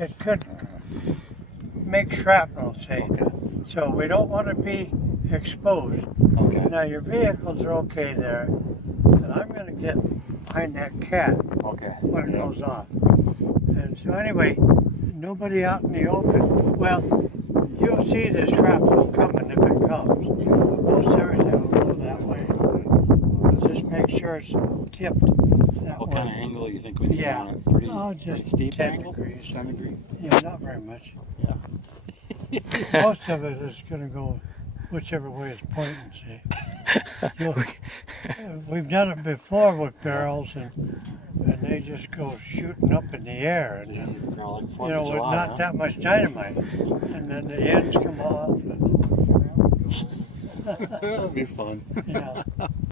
it could make shrapnel, say. Okay. So we don't want to be exposed. Okay. Now your vehicles are okay there, but I'm going to get behind that cat Okay. when it goes off. And so anyway, nobody out in the open. Well, you'll see the shrapnel coming if it comes. Most everything will go that way. Just make sure it's tipped that What way. kind of angle do you think we need Yeah. on it? Pretty, Oh, pretty just steep 10 angle? degrees. 10 degrees. Yeah, not very much. Yeah. Most of it is going to go whichever way it's pointing, see. We've done it before with barrels, and they just go shooting up in the air. And, Jeez, they're like you 4th know, of with July, not huh? that much dynamite. And then the ends come off. And, That'll be fun. yeah.